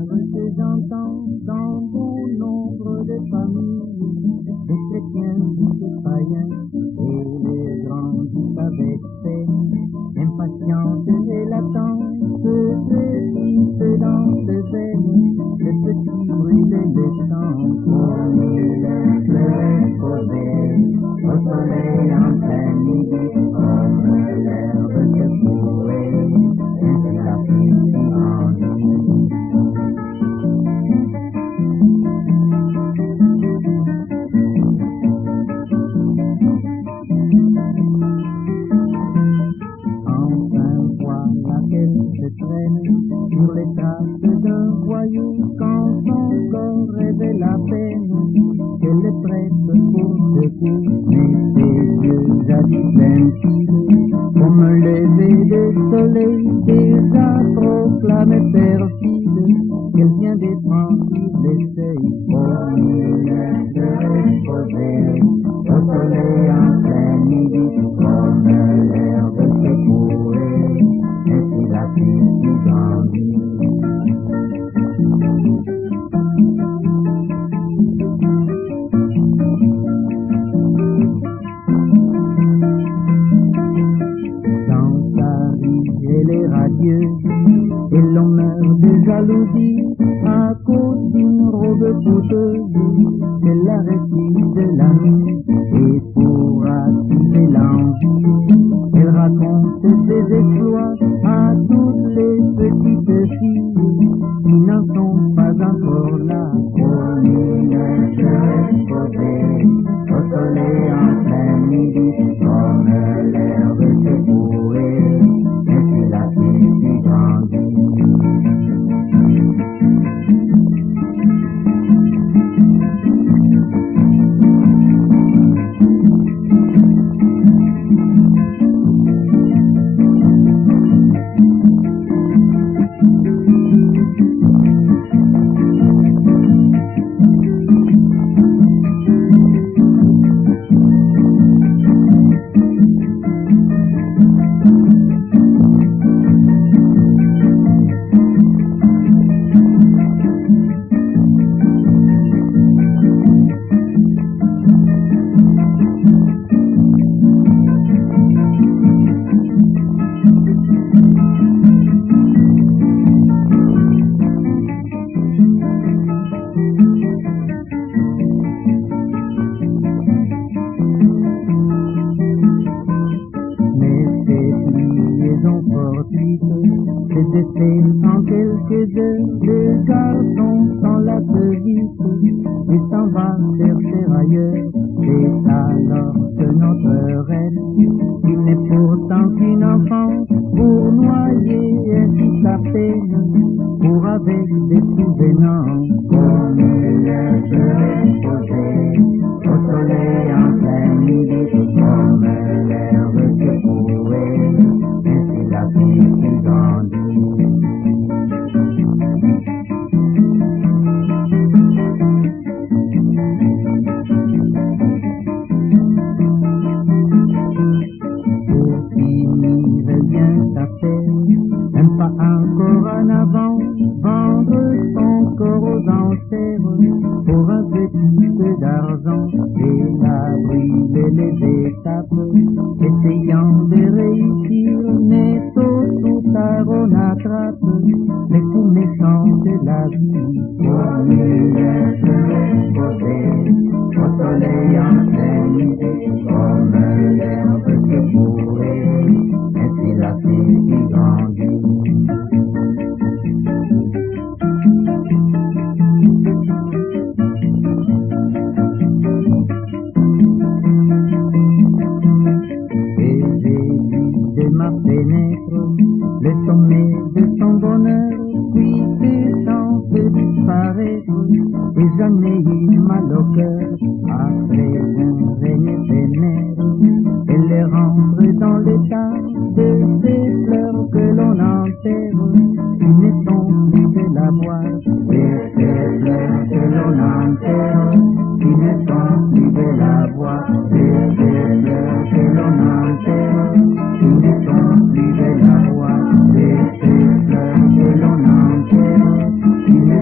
histoires que j'entends dans bon nombre de familles, des chrétiens, des païens et les grandissent avec peine, impatiente et latente, se dans ses veines, le petit bruit de l'étang, on y laisse le poser, au soleil en plein midi, comme l'herbe secouée, ainsi la fille qui grandit. Enfin voilà qu'elle se traîne sur les traces d'un voyou quand son corps révèle la peine qu'elle est prête pour secours, mais ses yeux jadis limpides comme un lever de soleil déjà proclamé perfide qu'elle vient d'éprendre sur les seuils. On y laisse reposer au soleil en plein midi comme l'herbe secouée, ainsi la fille qui grandit. Dans Paris, elle est radieuse et l'on meurt de jalousie à cause d'une robe coûteuse qu'elle a reçue de l'ami, et pour attiser l'envie elle raconte ses exploits à toutes les petites filles qui n'en sont pas encore là. On y laisse reposer au soleil en plein midi comme l'herbe secouée, ainsi la fille qui grandit. Ces essais en quelques heures, le garçon s'en lasse vite et s'en va chercher ailleurs. C'est alors que notre reine, qui n'est pourtant qu'une enfant, pour noyer ainsi sa peine, pour avec des souvenants, on y laisse reposer au soleil en plein midi comme l'herbe secouée, ainsi la fille qui grandit. Pour finir, elle vient s'affaire, un pas encore en avant, vendre son corps aux enchères pour un petit peu d'argent, et la brûler les étapes, essayant de réussir, mais tôt ou tard on attrape les coups méchants de la vie. On y laisse reposer au soleil en plein midi comme l'herbe secouée, ainsi la fille qui grandit. Et j'ai vu de ma fenêtre le sommet de son bonheur, puis des temps de disparaître, et j'en ai eu mal au cœur. Après un règne éphémère, elle rentre dans l'état de ces fleurs que l'on enterre, qui ne sont plus de la boire, de ces fleurs que l'on enterre, qui ne sont plus de la boire, de ces fleurs que l'on enterre, qui ne sont plus de la boire, de ces fleurs que l'on enterre, qui ne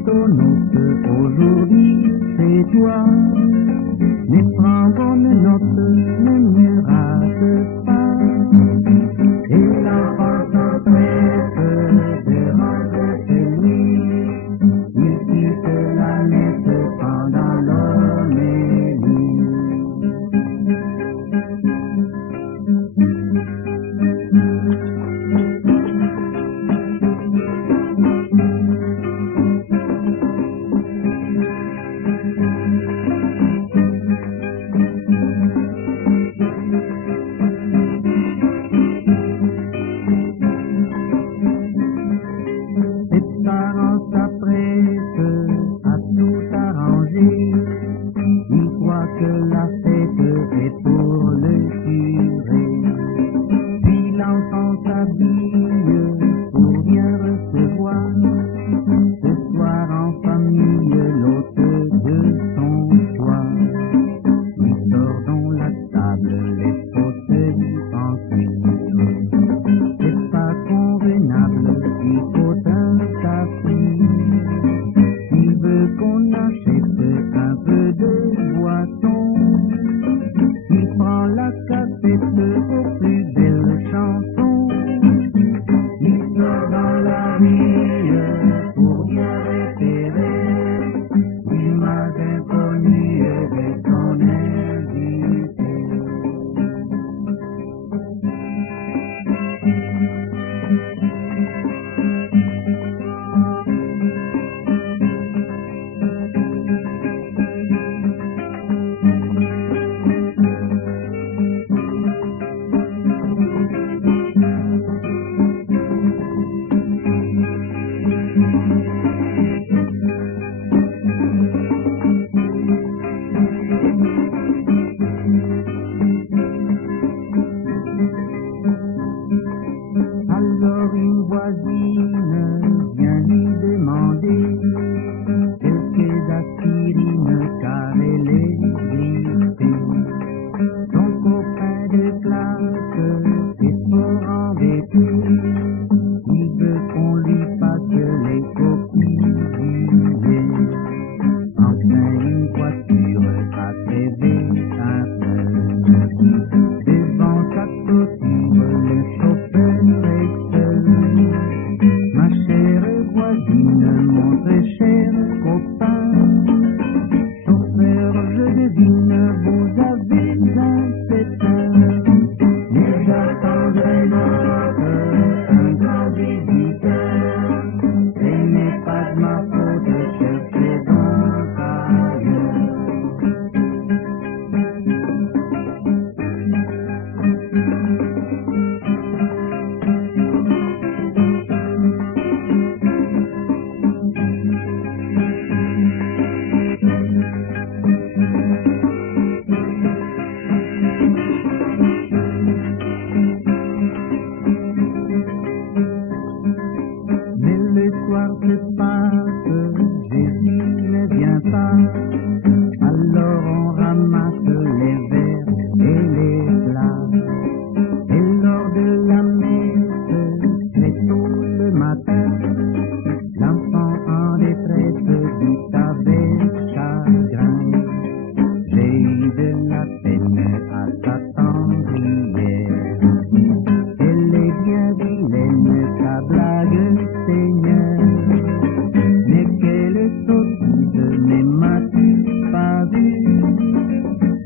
astronaute, aujourd'hui c'est toi. Mais prends bonne note, ne rate pas. Et l'enfant s'empresse de rentrer chez lui. Il quitte la messe pendant l'homélie. Ses parents s'apprêtent à tout arranger. Ils croient que la fête est pour le curé. Puis l'enfant s'habille pour bien recevoir ce soir en famille l'hôte de son choix. Il sort dans la table, les fausses pensées. C'est pas convenable, il faut un café. Il veut qu'on achète un peu de boisson. Il prend la cassette aux plus belles chansons. Il sort dans la rue pour bien repérer l'image inconnue de son invité. Alors une voisine vient lui demander quelques aspirines car elle est grippée. Son copain de classe est fort embêté. Il veut qu'on lui passe les copies d'hier. Enfin une voiture a rêvé un peu. Devant sa clôture, le chauffeur est seul. Ma chère voisine, mon très cher copain, chauffeur, je devine, vous avez un pétain. Mais j'attendrai un grand visiteur. Ce n'est pas de ma faute, cherchez donc ailleurs. Mais le soir se passe, Jésus ne vient pas. Alors on ramasse les verres et les plats. Et lors de la messe, très tôt le matin, l'enfant en détresse dit avec chagrin: j'ai eu de la peine à t'attendre hier. Elle est bien vilaine, ta blague, Seigneur. Mais quelle sottise, ne m'as-tu pas vu?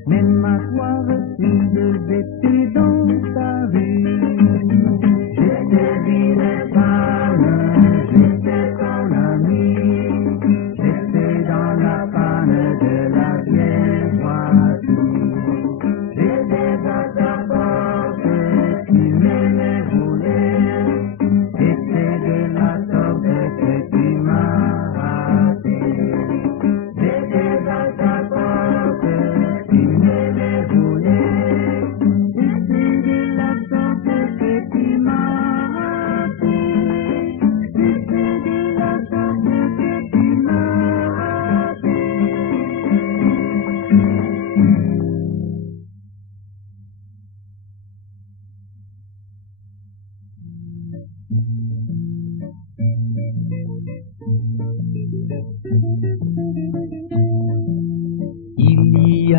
Même à toi refuse, j'étais dans ta rue. J'étais vilaine femme, j'étais ton ami. J'étais dans la panne de la vieille voiture. J'étais à ta porte, tu m'aimais voler. Et c'est de la sorte que tu m'as raté. J'étais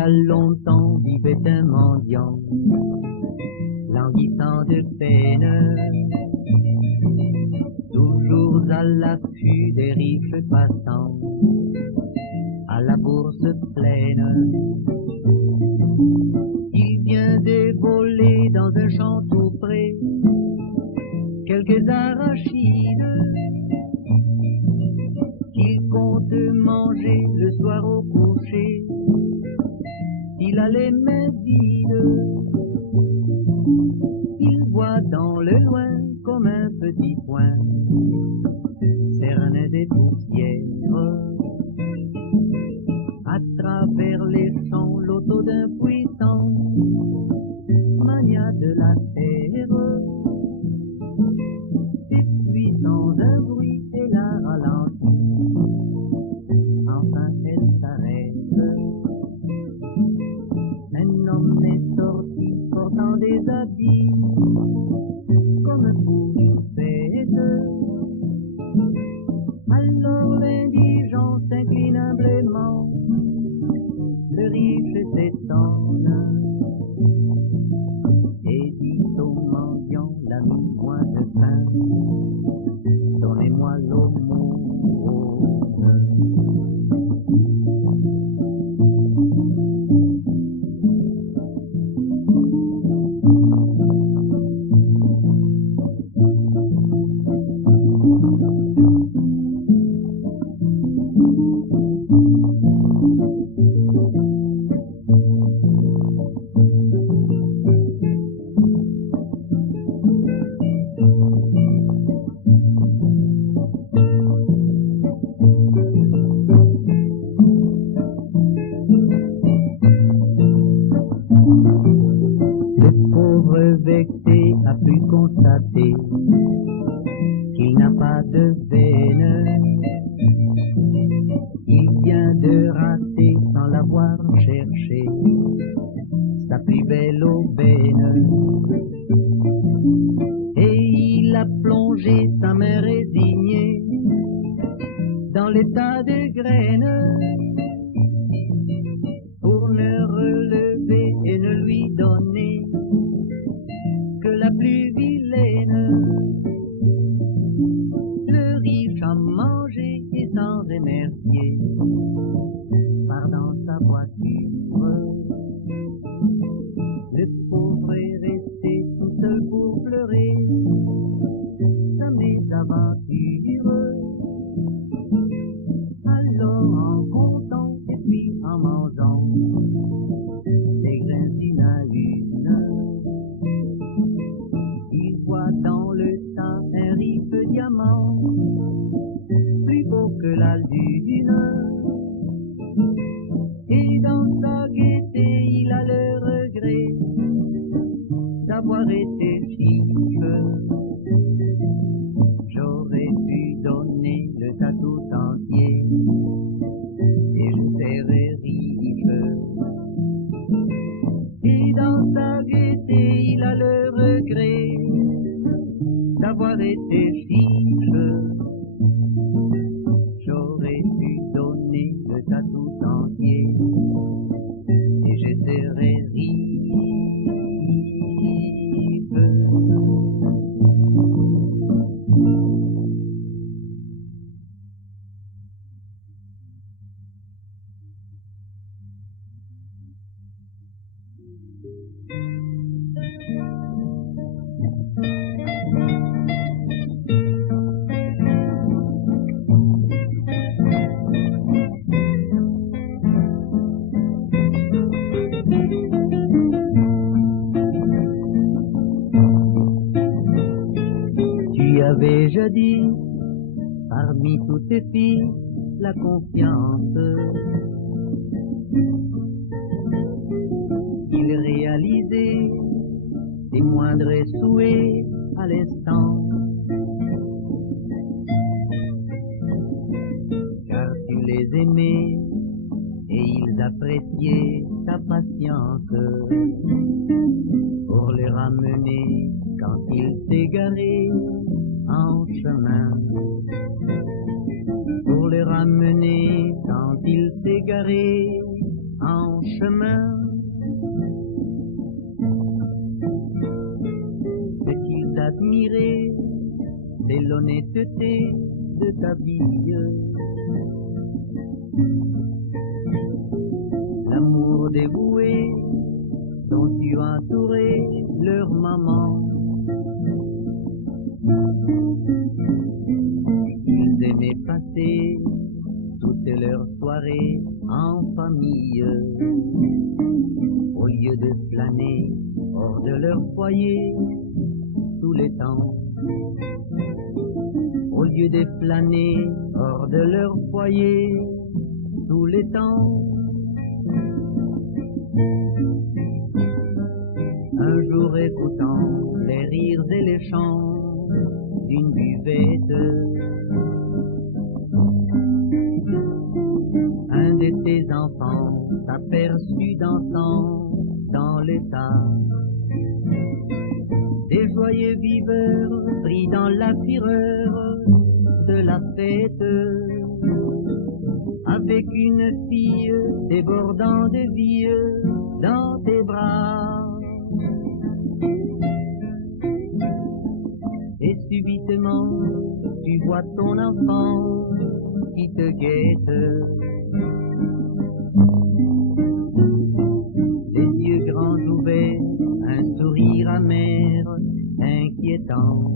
a longtemps vivait un mendiant, languissant de peine, toujours à l'affût des riches passants, à la bourse pleine. Il vient de voler dans un champ tout près quelques arachides qu'il compte manger le soir au coucher, s'il a les mains vides. Il voit dans le loin comme un petit point cerner des poussières, à travers les champs l'auto d'un puissant mania de la terre. Et puis sans un bruit elle a ralenti, enfin elle s'arrête. Un homme est sorti portant des habits comme pour une fête. Alors l'indigent s'incline humblement, le riche s'étonne et dit au mendiant: l'ami, moins de pain, donnez-moi l'aumône. Vexé a pu constater qu'il n'a pas de veine. Il vient de rater sans l'avoir cherché sa plus belle aubaine, et il a plongé sa main résignée dans l'état de graine pour ne relever et ne lui donner que la plus vilaine. Le riche a mangé et sans remercier part dans sa voiture. Le pauvre est resté tout seul pour pleurer sa mésaventure. Alors en comptant et puis en mangeant des grains d'une à une, il voit dans le tas un riche diamant, plus beau que la lune. Et dans sa gaieté, il a le regret d'avoir été chiche. J'aurais pu donner le tas tout entier et je serais riche. Et dans sa gaieté, il a le regret d'avoir été chiche. J'aurais pu donner le tas tout entier et je serais riche. Tu avais jadis, parmi toutes tes filles, la confiance. Il réalisait tes moindres souhaits à l'instant, car tu les aimais et ils appréciaient ta patience pour les ramener quand ils s'égaraient en chemin, pour les ramener quand ils s'égaraient en chemin. beauté de ta vie. L'amour dévoué dont tu as entouré leur maman. Ils aimaient passer toutes leurs soirées en famille. Au lieu de flâner hors de leur foyer tous les temps. Au lieu de flâner hors de leur foyer tous les temps. Un jour écoutant les rires et les chants d'une buvette, un de tes enfants s'aperçut dansant dans l'état. Des joyeux viveurs pris dans la fureur de la fête, avec une fille débordant de vie dans tes bras. Et subitement, tu vois ton enfant qui te guette. Les yeux grands ouverts, un sourire amer, inquiétant.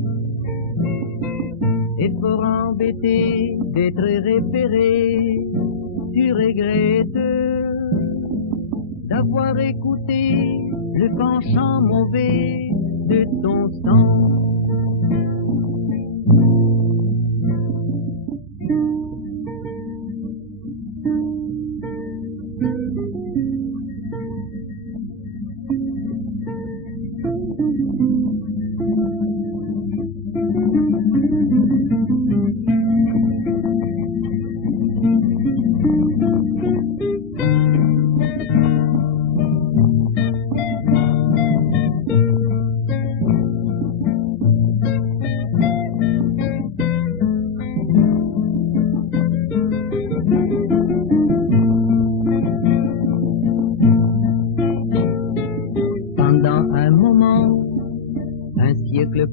Et fort embêté d'être repéré, tu regrettes d'avoir écouté le penchant mauvais de ton sang.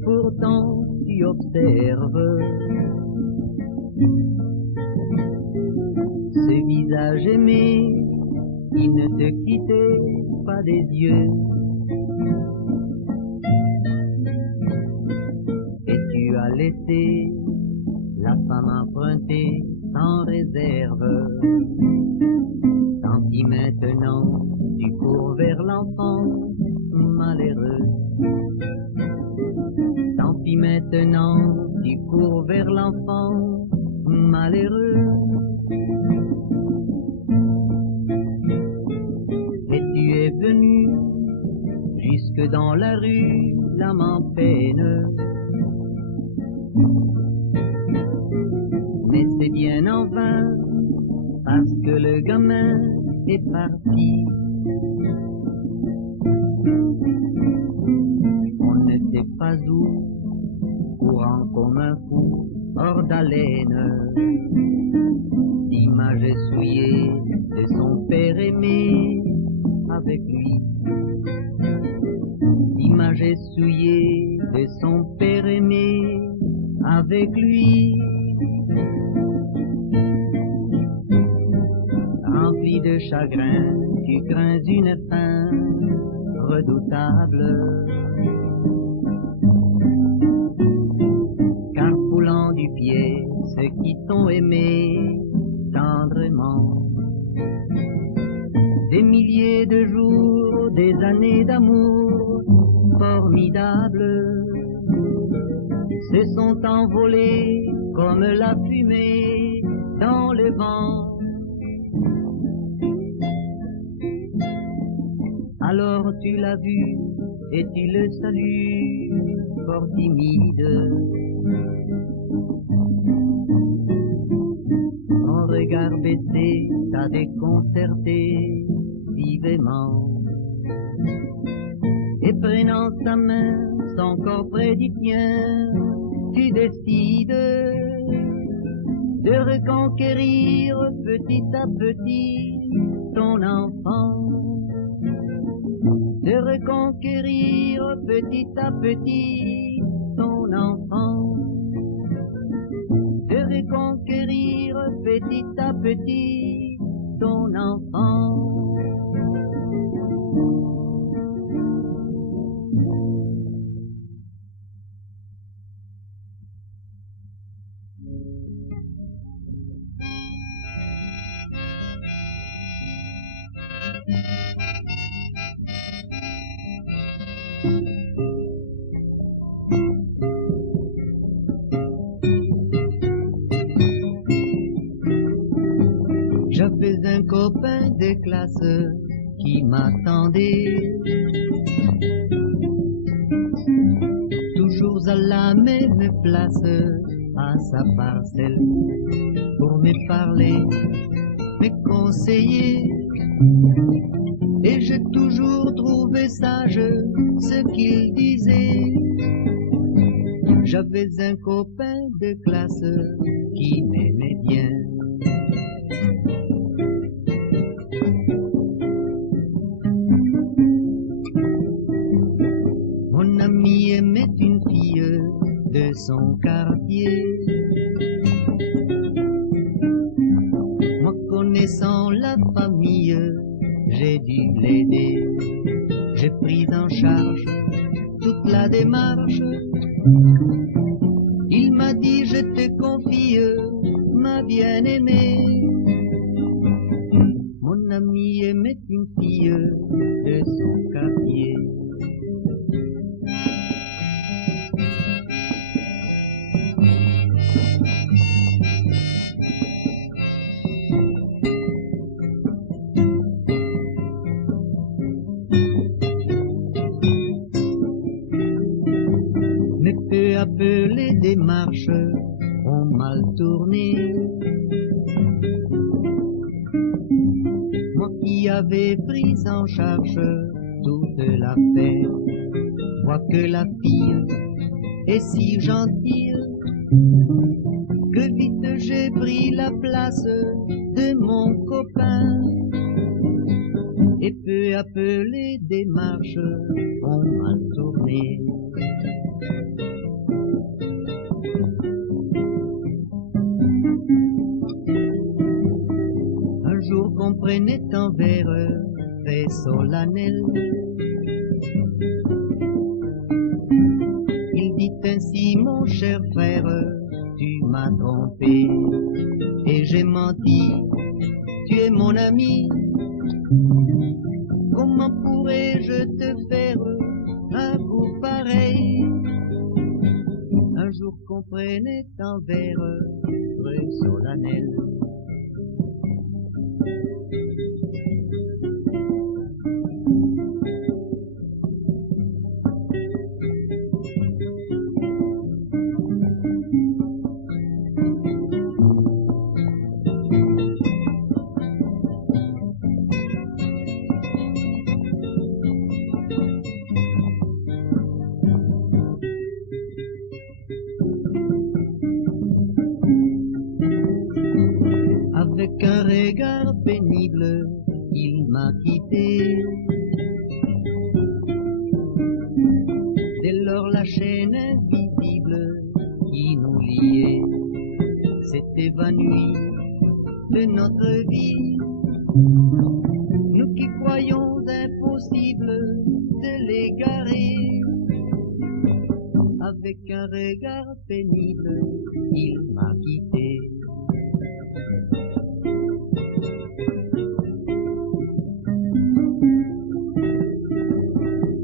Pourtant tu observes ce visage aimé qui ne te quittait pas des yeux. Et tu as laissé la femme empruntée sans réserve. Tant pis maintenant tu cours vers l'enfant malheureux. Tant pis maintenant, tu cours vers l'enfant malheureux. Et tu es venu jusque dans la rue, l'âme en peine. Mais c'est bien en vain, parce que le gamin est parti. On ne sait pas où, courant comme un fou, hors d'haleine, l'image souillée de son père aimé avec lui. L'image souillée de son père aimé avec lui. Rempli de chagrin, tu crains une fin redoutable. Car foulant du pied ceux qui t'ont aimé tendrement, des milliers de jours, des années d'amour formidables se sont envolés comme la fumée dans le vent. Alors tu l'as vu et tu le salues fort timide. Ton regard baissé t'a déconcerté vivement. Et prenant sa main, son corps près du tien, tu décides de reconquérir petit à petit ton enfant. De reconquérir petit à petit ton enfant. petit à petit ton enfant. J'avais un copain de classe qui m'attendait, toujours à la même place, à sa parcelle, pour me parler, me conseiller. Et j'ai toujours trouvé sage ce qu'il disait. J'avais un copain de classe qui m'aimait bien. Mon ami aimait une fille de son quartier. Moi connaissant la famille, j'ai dû l'aider. J'ai pris en charge toute la démarche. Il m'a dit je te confie ma bien-aimée. Mon ami aimait une fille de son quartier. Mais peu à peu les démarches ont mal tourné. Moi qui avais pris en charge toute l'affaire, vois que la fille est si gentille que vite j'ai pris la place de mon copain. Et peu à peu les démarches ont mal tourné. Un jour qu'on prenait un verre très solennel, il dit ainsi mon cher frère, tu m'as trompé et j'ai menti, tu es mon ami. Comment pourrais-je te faire un coup pareil? Un jour qu'on prenait un verre très solennel. Avec un regard pénible, il m'a quitté. Dès lors la chaîne invisible qui nous liait s'est évanouie de notre vie. Nous qui croyons impossible de l'égarer. Avec un regard pénible, il m'a quitté.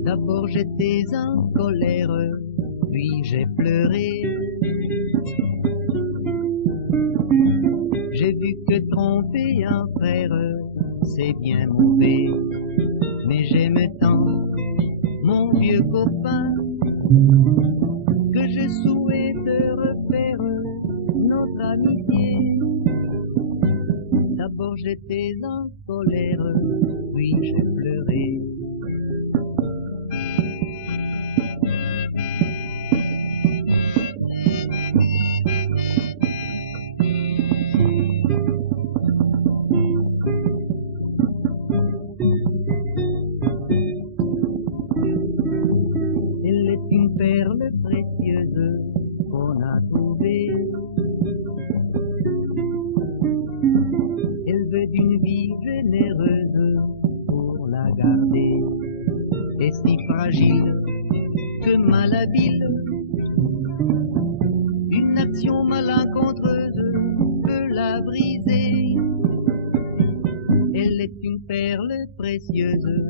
D'abord j'étais en colère, puis j'ai pleuré. J'ai vu que tromper un frère, c'est bien mauvais. Mais j'aime tant mon vieux copain que je souhaite refaire notre amitié. D'abord j'étais en colère, puis j'ai pleuré. Perle précieuse qu'on a trouvée. que d'une vie généreuse pour la garder est si fragile que malhabile. Une action malencontreuse peut la briser. Elle est une perle précieuse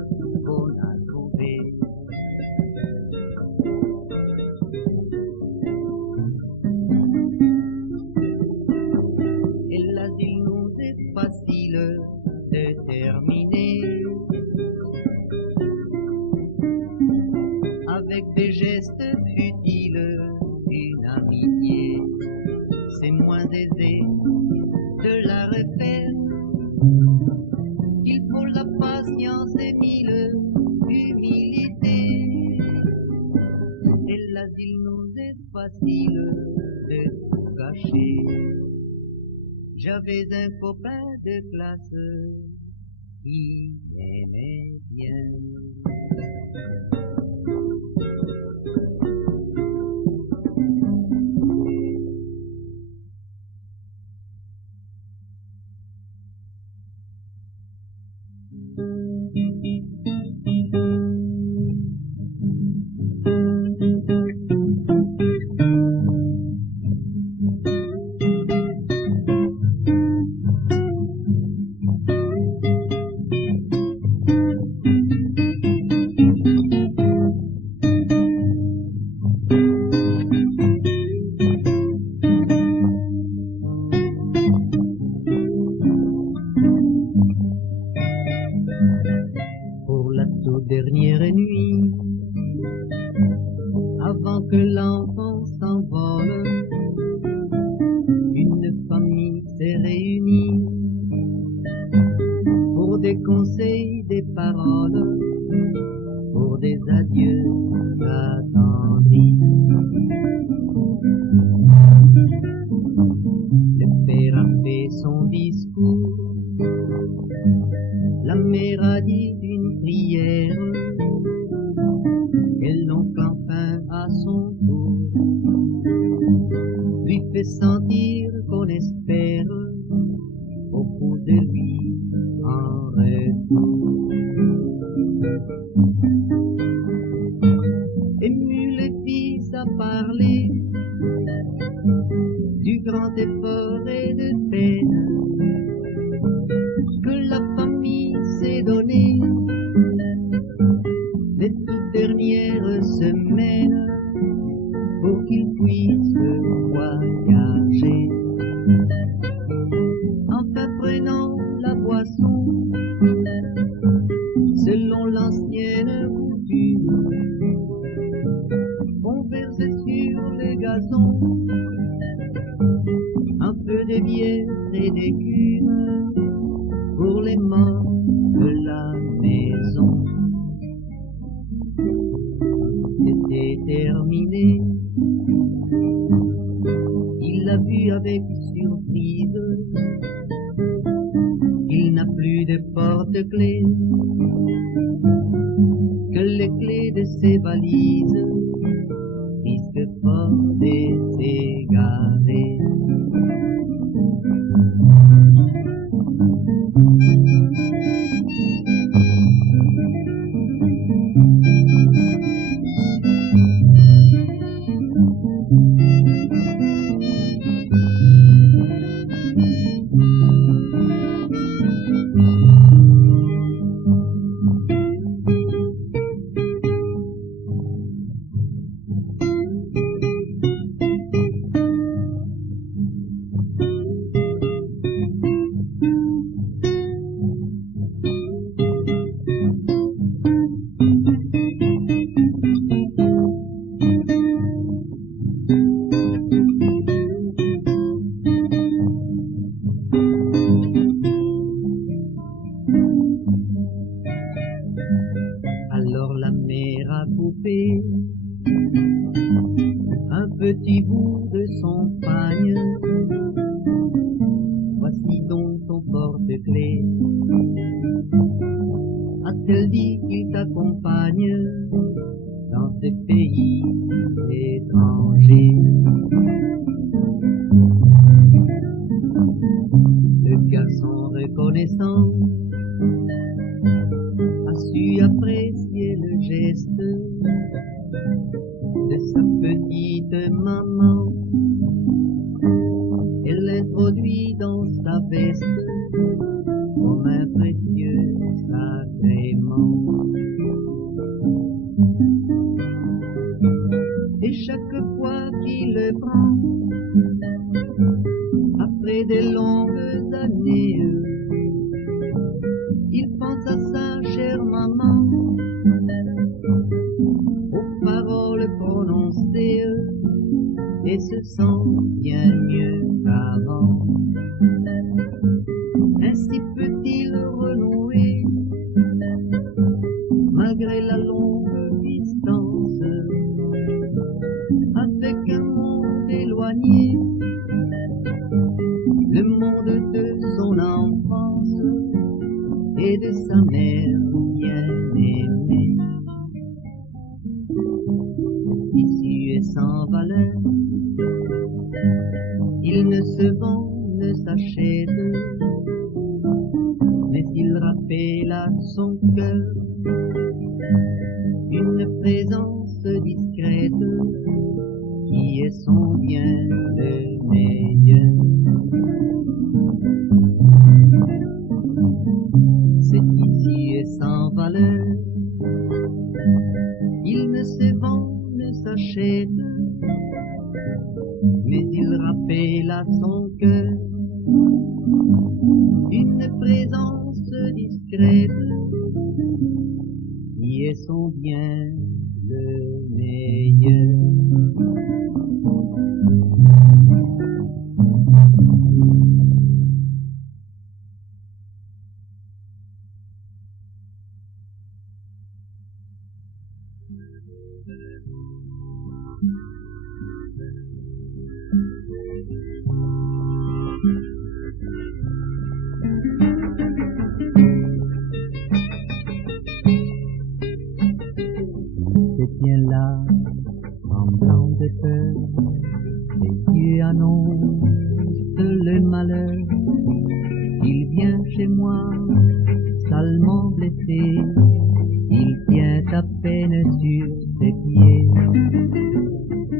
qu'on a trouvée. Et l'asile nous est facile de terminer avec des gestes futiles d'une amitié. C'est moins aisé de la refaire. Il faut la patience et mille humilité. Et l'asile nous est facile de tout cacher. J'avais un copain de classe qui m'aimait bien. Dernière nuit, avant que l'enfant s'envole, une famille s'est réunie pour des conseils, des paroles, pour des adieux attendris. Le père a fait son discours, la mère a dit une prière, et l'oncle enfin à son tour lui fait sentir qu'on espère beaucoup de lui en retour. Ému le fils a parlé du grand effort et de peine que la famille s'est donnée les toutes dernières semaines pour qu'il puisse voyager. Enfin prenant la boisson selon l'ancienne coutume, on versait sur les gazons un peu de bière et d'écume pour les morts de la maison. C'était terminé. Il l'a vu avec surprise. Il n'a plus de porte-clés que les clés de ses valises, puisque Ford est égaré. Alors la mère a coupé un petit bout de son pagne. Voici donc ton porte-clés. A-t-elle dit qu'il t'accompagne dans ce pays étranger? Le garçon reconnaît reconnaissant, a su apprécier le geste de sa petite maman. Elle l'introduit dans sa veste comme un précieux sacrement. Et chaque fois qu'il le prend, après des longues années, il pense à sa chère maman, aux paroles prononcées, et se sent bien mieux qu'avant. Ainsi peut-il renouer, malgré la longue distance, avec un monde éloigné, le monde de son enfance et de sa mère bien-aimée. Tissu est sans valeur, il ne se vend, ne s'achète, mais il rappelle à son cœur une présence discrète qui est son bien le meilleur. Cet tissu est sans valeur, il ne se vend, ne s'achète, mais il rappelle à son cœur une présence discrète qui est son bien le meilleur. Se tient là, tremblant de peur, ses yeux annoncent le malheur. Il vient chez moi, salement blessé, il tient à peine sur ses pieds.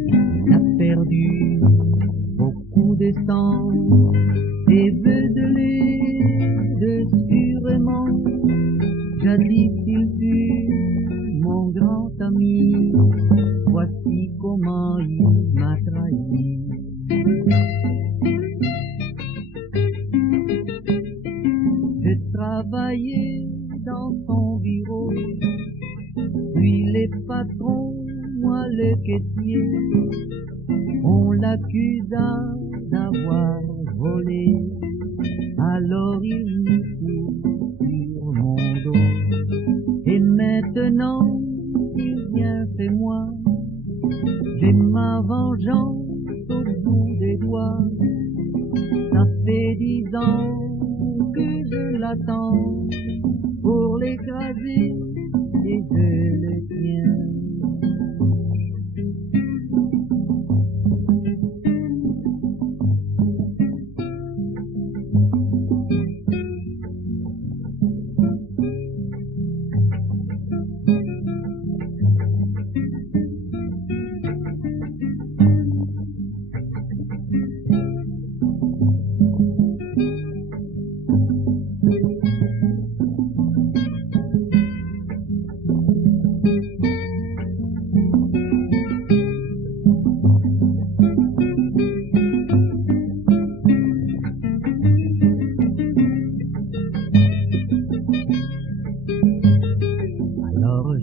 Il a perdu beaucoup de sang et veut de l'aide sûrement. Jadis il fut mon grand ami, voici comment il m'a trahi. Je travaillais dans son bureau, puis les patrons, moi le caissier, on l'accusa d'avoir volé, alors il mit tout sur mon dos. Et maintenant, il vient chez moi, j'ai ma vengeance au bout des doigts. Ça fait 10 ans que je l'attends pour l'écraser et je le tiens.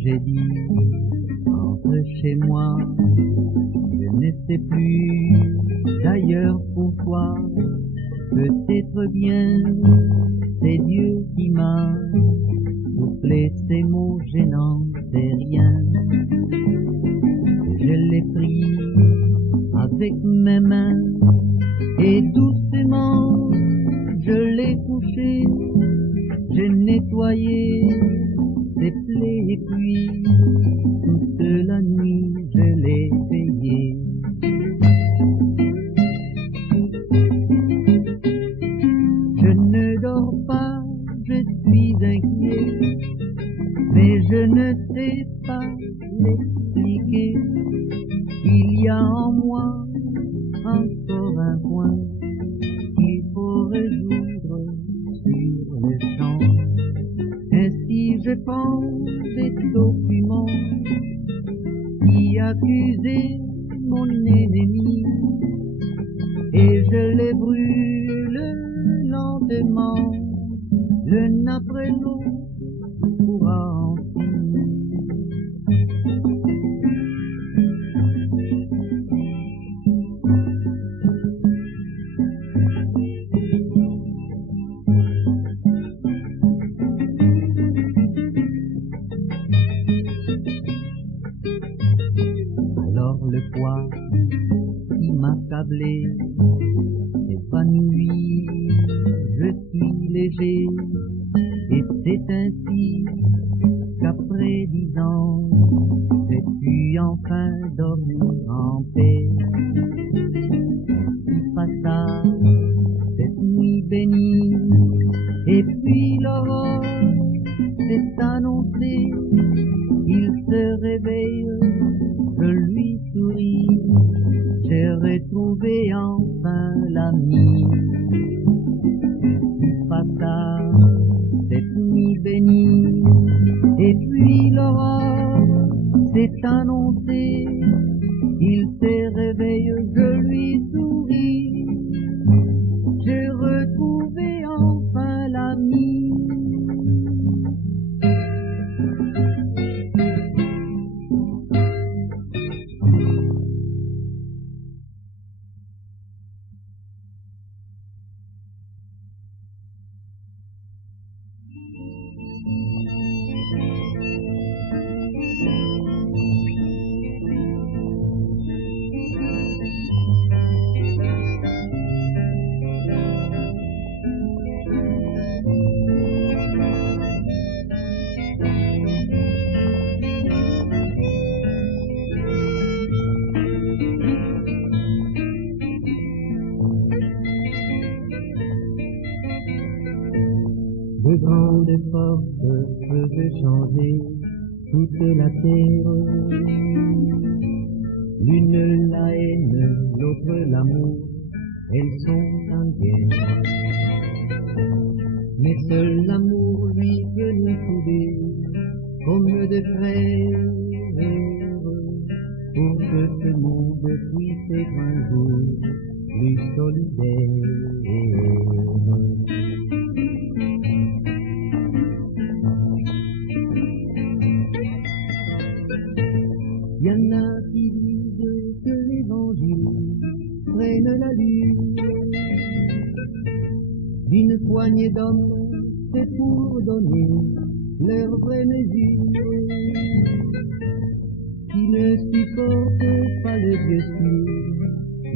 J'ai dit, entre chez moi, je ne sais plus d'ailleurs pourquoi, peut-être bien, c'est Dieu qui m'a soufflé ces mots gênants, c'est rien. Je l'ai pris avec mes mains et doucement je l'ai couché, j'ai nettoyé ses plaies et puis toute la nuit je l'ai veillé. Je ne dors pas je suis inquiet, mais je ne sais pas l'expliquer. Il y a en moi encore un point qu'il faut résoudre sur le champ. Ainsi je prends des documents qui accusaient mon ennemi et je les brûle lentement, l'un après l'autre pourra en finir. Alors le poids qui m'accablait épanoui, je suis léger, et c'est ainsi qu'après 10 ans, j'ai pu enfin dormir en paix. Il passa cette nuit bénie, et puis l'aurore s'est annoncée. Il se réveille, je lui souris, j'ai retrouvé enfin l'ami. Il passa cette nuit bénie, et puis l'aurore s'est annoncée. Il se réveille, je lui souris, j'ai retrouvé enfin l'ami. De grandes forces peuvent changer toute la terre. L'une la haine, l'autre l'amour, elles sont en guerre. Mais seul l'amour, lui, peut nous souder comme des frères, pour que ce monde puisse être un jour plus solidaire. Il y en a qui disent que l'évangile prenne l'allure d'une poignée d'hommes, c'est pour donner leur vraie mesure, qui ne supportent pas le Dieu sûr,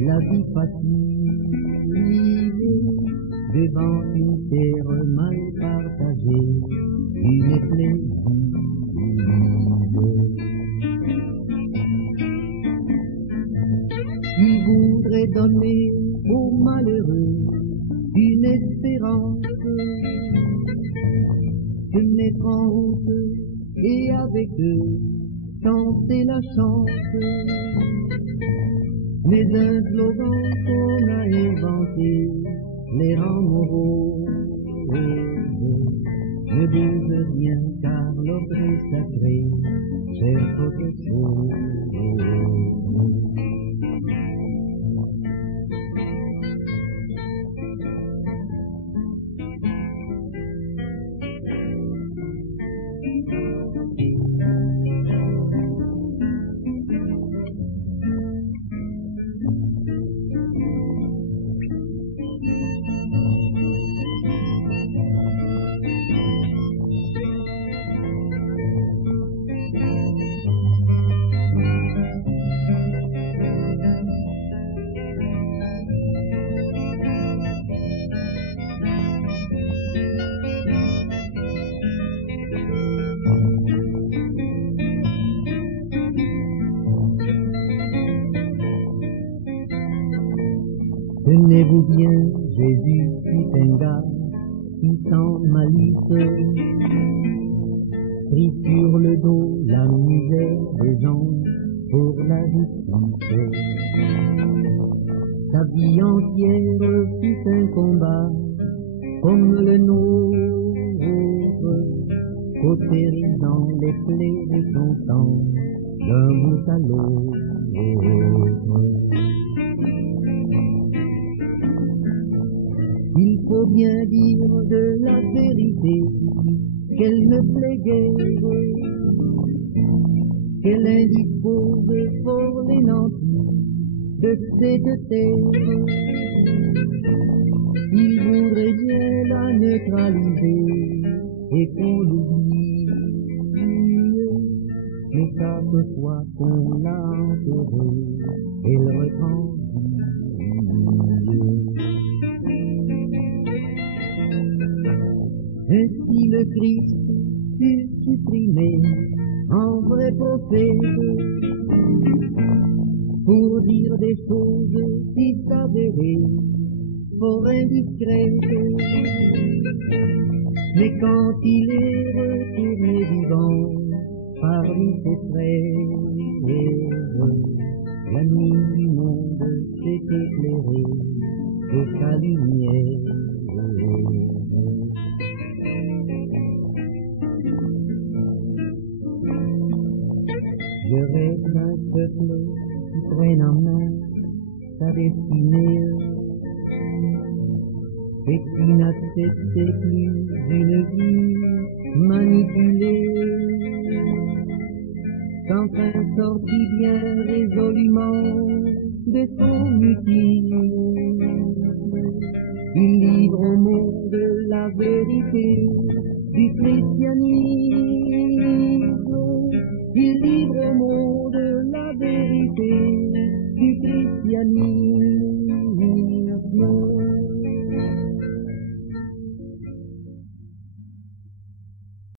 la vie passive, devant une terre mal partagée, une plaisir. Il voudrait donner aux malheureux une espérance, se mettre en route et avec eux chanter la chance. Mais un slogan qu'on a inventé les rend moraux, ne disent rien car l'ordre est sacré, cher professeur. Tenez-vous bien, Jésus fut un gars qui sans malice prit sur le dos la misère des gens pour la justice. Sa vie entière fut un combat comme le nôtre, cautérisant les plaies de son temps d'un bout à l'autre. Il faut bien dire de la vérité qu'elle ne plaît guère, qu'elle indispose pour les nantis de cette terre. Il voudrait bien la neutraliser et qu'on l'oublie, mais chaque fois qu'on l'a enterrée, elle reprend vie. Ainsi le Christ fut supprimé en vrai prophète pour dire des choses si s'avérées, fort indiscrètes. Mais quand il est retourné vivant parmi ses frères, la nuit du monde s'est éclairée de sa lumière. Je rêve d'un peuple qui prenne en main sa destinée et qui n'accepte plus d'une vie manipulée, qu'enfin sorti bien résolument de son mutile, il livre au monde la vérité du christianisme. Il livre au monde la vérité du christianisme.